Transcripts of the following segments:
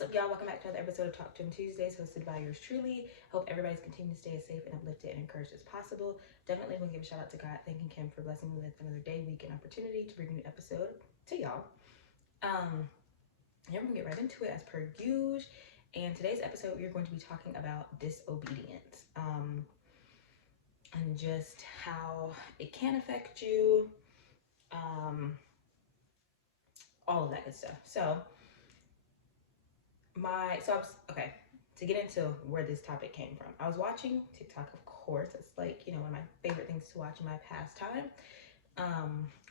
What's up, y'all? Welcome back to another episode of Talk to Him Tuesdays, hosted by yours truly. Hope everybody's continuing to stay as safe and uplifted and encouraged as possible. Definitely want to give a shout out to God, thanking Him for blessing me with another day, week, and opportunity to bring a new episode to y'all. Yeah, we're gonna get right into it as per usual. And today's episode, we're going to be talking about disobedience, and just how it can affect you, all of that good stuff. Okay, to get into where this topic came from, I was watching TikTok, of course. It's like, one of my favorite things to watch in my pastime,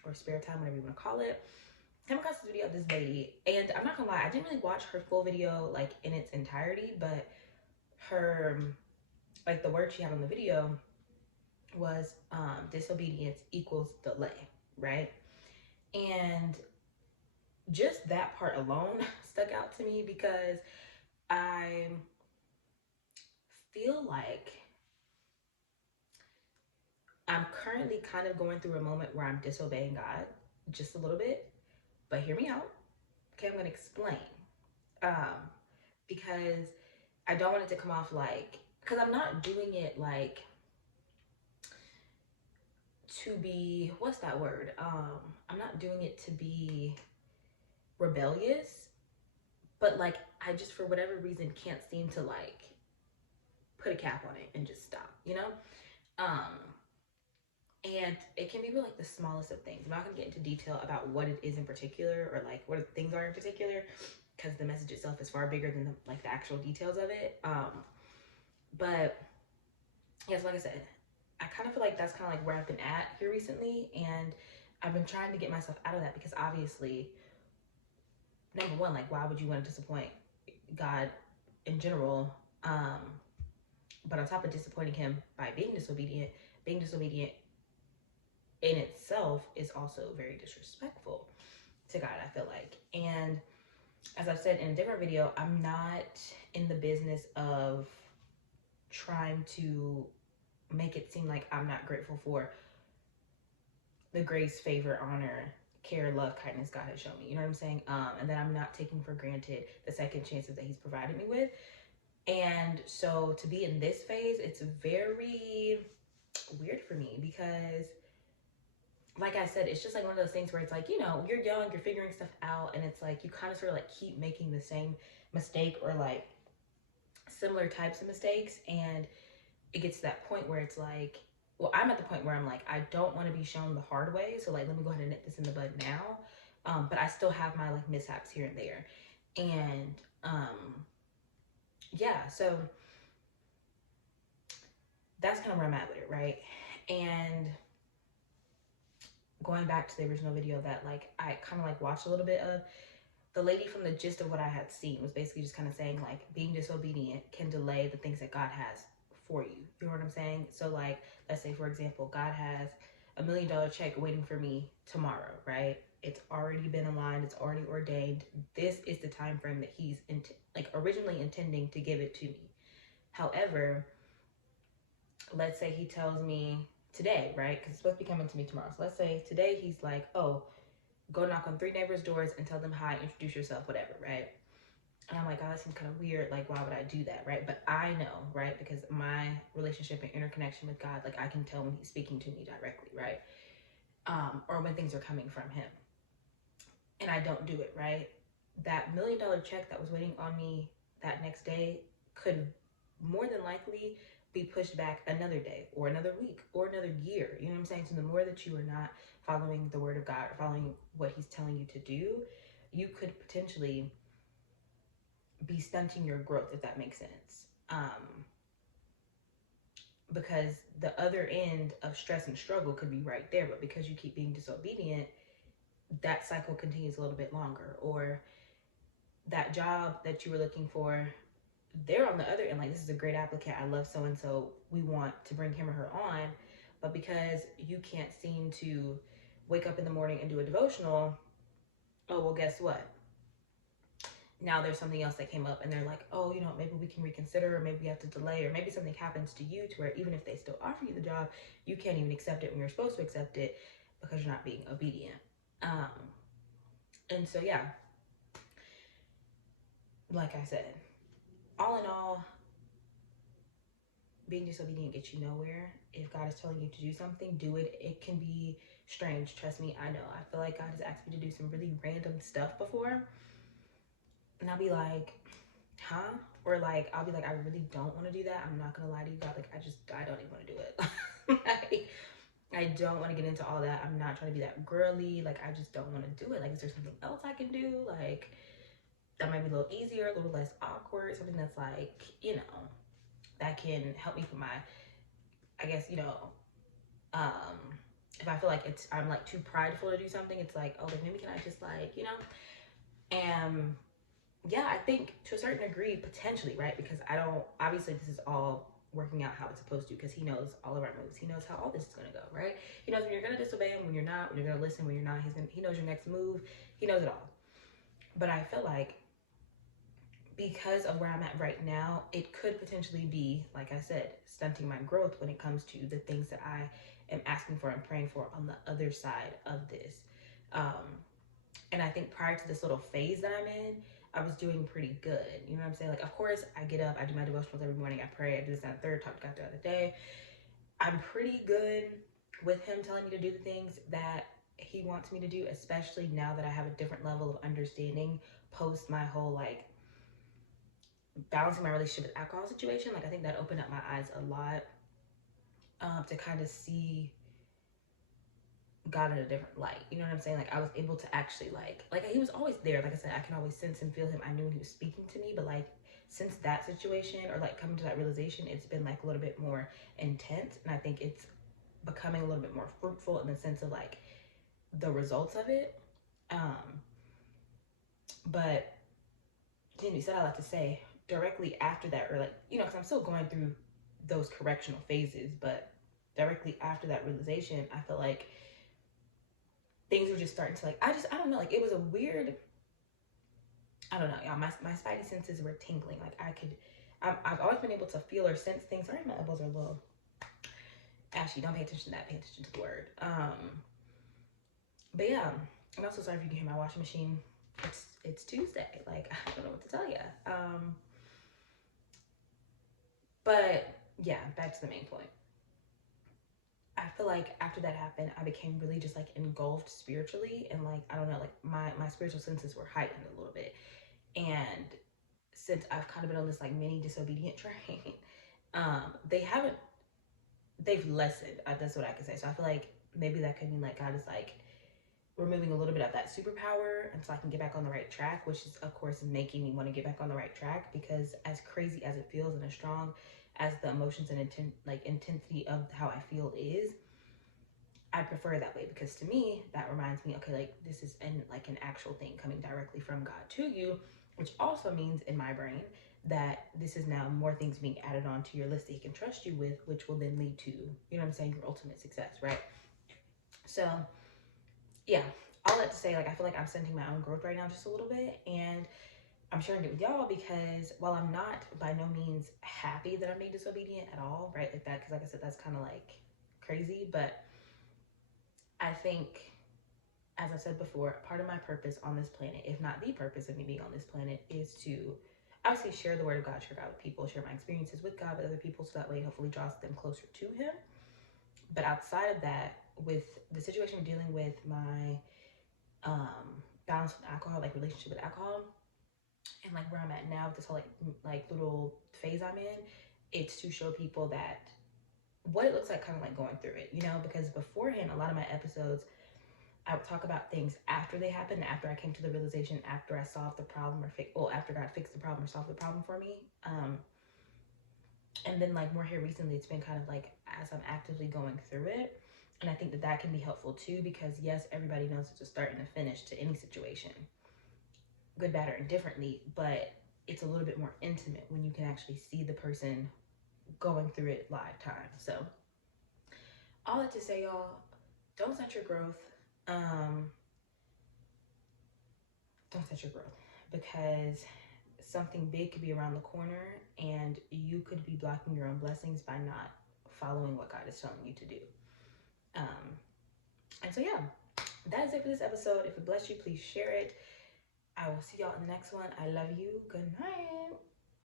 or spare time, whatever you want to call it. Came across this video of this lady, and I'm not gonna lie, I didn't really watch her full video like in its entirety, but her, like, the word she had on the video was disobedience equals delay, right? And just that part alone stuck out to me because I feel like I'm currently kind of going through a moment where I'm disobeying God just a little bit, but hear me out. Okay, I'm gonna explain. Because I don't want it to come off like, because I'm not doing it like to be, what's that word? I'm not doing it to be rebellious, but like I just, for whatever reason, can't seem to like put a cap on it and just stop, and it can be really like the smallest of things. I'm not gonna get into detail about what it is in particular, or like what things are in particular, because the message itself is far bigger than the actual details of it. But yes, like I said, I kind of feel like that's kind of like where I've been at here recently, and I've been trying to get myself out of that because obviously, number one, like, why would you want to disappoint God in general? But on top of disappointing Him by being disobedient in itself is also very disrespectful to God, I feel like. And as I've said in a different video, I'm not in the business of trying to make it seem like I'm not grateful for the grace, favor, honor, care, love, kindness God has shown me. You know what I'm saying? And that I'm not taking for granted the second chances that He's provided me with. And so to be in this phase, it's very weird for me because, like I said, it's just like one of those things where it's like, you're young, you're figuring stuff out, and it's like you kind of sort of like keep making the same mistake or like similar types of mistakes, and it gets to that point where it's like, well, I'm at the point where I'm like, I don't want to be shown the hard way, so like let me go ahead and nip this in the bud now. But I still have my like mishaps here and there, and yeah, so that's kind of where I'm at with it, right? And going back to the original video that like I kind of like watched a little bit of, the lady, from the gist of what I had seen, was basically just kind of saying like being disobedient can delay the things that God has for you. You know what I'm saying? So like, let's say for example, God has $1 million check waiting for me tomorrow, right? It's already been aligned, it's already ordained. This is the time frame that He's originally intending to give it to me. However, let's say He tells me today, right? Because it's supposed to be coming to me tomorrow. So let's say today He's like, oh, go knock on 3 neighbors' doors and tell them hi, introduce yourself, whatever, right? And I'm like, oh, that seems kind of weird. Like, why would I do that, right? But I know, right? Because my relationship and interconnection with God, like I can tell when He's speaking to me directly, right? Or when things are coming from Him. And I don't do it, right? That $1 million check that was waiting on me that next day could more than likely be pushed back another day or another week or another year. You know what I'm saying? So the more that you are not following the word of God or following what He's telling you to do, you could potentially be stunting your growth, if that makes sense. Because the other end of stress and struggle could be right there, but because you keep being disobedient, that cycle continues a little bit longer. Or that job that you were looking for, they're on the other end, like, this is a great applicant, I love so and so, we want to bring him or her on, but because you can't seem to wake up in the morning and do a devotional, oh, well, guess what? Now there's something else that came up, and they're like, oh, maybe we can reconsider, or maybe we have to delay, or maybe something happens to you to where even if they still offer you the job, you can't even accept it when you're supposed to accept it because you're not being obedient. And so, yeah, like I said, all in all, being disobedient gets you nowhere. If God is telling you to do something, do it. It can be strange. Trust me, I know. I feel like God has asked me to do some really random stuff before. And I'll be like, huh? Or like, I'll be like, I really don't want to do that. I'm not going to lie to you, God. Like, I don't even want to do it. Like, I don't want to get into all that. I'm not trying to be that girly. Like, I just don't want to do it. Like, is there something else I can do? Like, that might be a little easier, a little less awkward. Something that's like, that can help me for my, I guess, um, if I feel like I'm like too prideful to do something, it's like, oh, like maybe can I just like, and yeah, I think to a certain degree, potentially, right? Because I don't, obviously, this is all working out how it's supposed to, because he knows all of our moves. He knows how all this is going to go, right? He knows when you're going to disobey him, when you're not, when you're going to listen, when you're not. He knows your next move. He knows it all. But I feel like because of where I'm at right now, it could potentially be, like I said, stunting my growth when it comes to the things that I am asking for and praying for on the other side of this. Um, and I think prior to this little phase that I'm in, I was doing pretty good. You know what I'm saying? Like, of course, I get up, I do my devotionals every morning, I pray, I do this, that, third, talked about the other day. I'm pretty good with him telling me to do the things that he wants me to do, especially now that I have a different level of understanding post my whole like balancing my relationship with alcohol situation. Like, I think that opened up my eyes a lot, to kind of see God in a different light. You know what I'm saying? Like, I was able to actually like he was always there. Like I said, I can always sense and feel him. I knew when he was speaking to me, but like since that situation or like coming to that realization, it's been like a little bit more intense, and I think it's becoming a little bit more fruitful in the sense of like the results of it. But Jamie said, I like to say directly after that, or like, because I'm still going through those correctional phases, but directly after that realization, I feel like things were just starting to like, I don't know, like it was a weird, I don't know, y'all, my spidey senses were tingling. Like I've always been able to feel or sense things. Sorry, my elbows are a little ashy. Don't pay attention to that. Pay attention to the word. But yeah, I'm also sorry if you can hear my washing machine. It's Tuesday. Like, I don't know what to tell you. But yeah, back to the main point. I feel like after that happened, I became really just like engulfed spiritually, and like, I don't know, like my spiritual senses were heightened a little bit. And since I've kind of been on this like mini disobedient train, they haven't, they've lessened. That's what I can say. So I feel like maybe that could mean like God is like removing a little bit of that superpower until I can get back on the right track, which is of course making me want to get back on the right track, because as crazy as it feels and as strong as the emotions and intensity of how I feel is, I prefer it that way, because to me that reminds me, okay, like this is an actual thing coming directly from God to you, which also means in my brain that this is now more things being added on to your list that he can trust you with, which will then lead to, what I'm saying, your ultimate success, right? So yeah, all that to say, like I feel like I'm sensing my own growth right now just a little bit, and I'm sharing it with y'all because while I'm not by no means happy that I'm being disobedient at all, right? Like that, because like I said, that's kind of like crazy, but I think, as I said before, part of my purpose on this planet, if not the purpose of me being on this planet, is to obviously share the word of God, share God with people, share my experiences with God with other people, so that way it hopefully draws them closer to him. But outside of that, with the situation I'm dealing with, my balance with alcohol, like relationship with alcohol, and like where I'm at now with this whole like little phase I'm in, it's to show people that what it looks like kind of like going through it, because beforehand, a lot of my episodes, I would talk about things after they happened, after I came to the realization, after I solved the problem, after God fixed the problem or solved the problem for me. And then like more here recently, it's been kind of like as I'm actively going through it. And I think that that can be helpful too, because yes, everybody knows it's a start and a finish to any situation, good, bad, or indifferently, but it's a little bit more intimate when you can actually see the person going through it live time. So all that to say, y'all, don't set your growth. Don't set your growth, because something big could be around the corner and you could be blocking your own blessings by not following what God is telling you to do. And so yeah, that is it for this episode. If it blessed you, please share it. I will see y'all in the next one. I love you. Good night.